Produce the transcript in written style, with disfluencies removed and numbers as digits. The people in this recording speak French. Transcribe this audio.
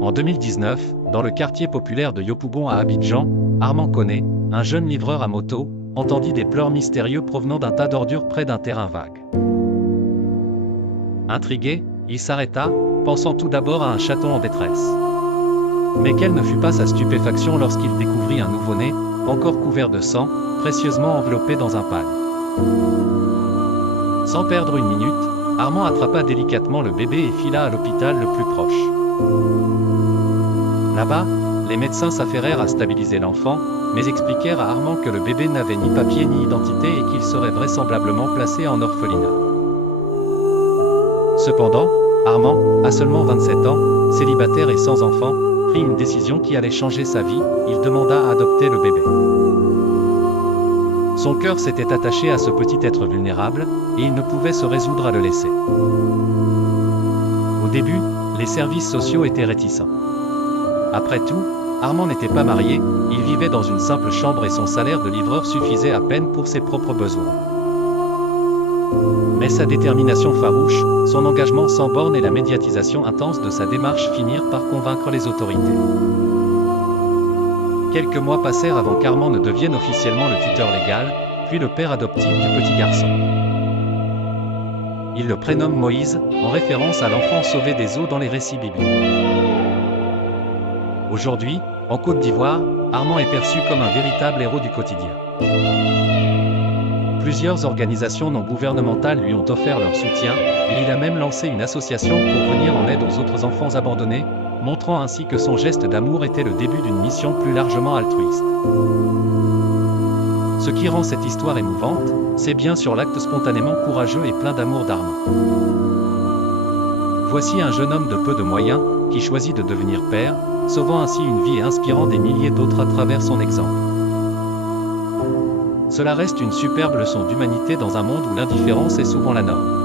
En 2019, dans le quartier populaire de Yopougon à Abidjan, Armand Koné, un jeune livreur à moto, entendit des pleurs mystérieux provenant d'un tas d'ordures près d'un terrain vague. Intrigué, il s'arrêta, pensant tout d'abord à un chaton en détresse. Mais quelle ne fut pas sa stupéfaction lorsqu'il découvrit un nouveau-né, encore couvert de sang, précieusement enveloppé dans un pagne. Sans perdre une minute, Armand attrapa délicatement le bébé et fila à l'hôpital le plus proche. Là-bas, les médecins s'affairèrent à stabiliser l'enfant, mais expliquèrent à Armand que le bébé n'avait ni papier ni identité et qu'il serait vraisemblablement placé en orphelinat. Cependant, Armand, à seulement 27 ans, célibataire et sans enfant, prit une décision qui allait changer sa vie. Il demanda à adopter le bébé. Son cœur s'était attaché à ce petit être vulnérable, et il ne pouvait se résoudre à le laisser. Au début, les services sociaux étaient réticents. Après tout, Armand n'était pas marié, il vivait dans une simple chambre et son salaire de livreur suffisait à peine pour ses propres besoins. Mais sa détermination farouche, son engagement sans bornes et la médiatisation intense de sa démarche finirent par convaincre les autorités. Quelques mois passèrent avant qu'Armand ne devienne officiellement le tuteur légal, puis le père adoptif du petit garçon. Il le prénomme Moïse, en référence à l'enfant sauvé des eaux dans les récits bibliques. Aujourd'hui, en Côte d'Ivoire, Armand est perçu comme un véritable héros du quotidien. Plusieurs organisations non gouvernementales lui ont offert leur soutien, et il a même lancé une association pour venir en aide aux autres enfants abandonnés, montrant ainsi que son geste d'amour était le début d'une mission plus largement altruiste. Ce qui rend cette histoire émouvante, c'est bien sûr l'acte spontanément courageux et plein d'amour d'Armand. Voici un jeune homme de peu de moyens, qui choisit de devenir père, sauvant ainsi une vie et inspirant des milliers d'autres à travers son exemple. Cela reste une superbe leçon d'humanité dans un monde où l'indifférence est souvent la norme.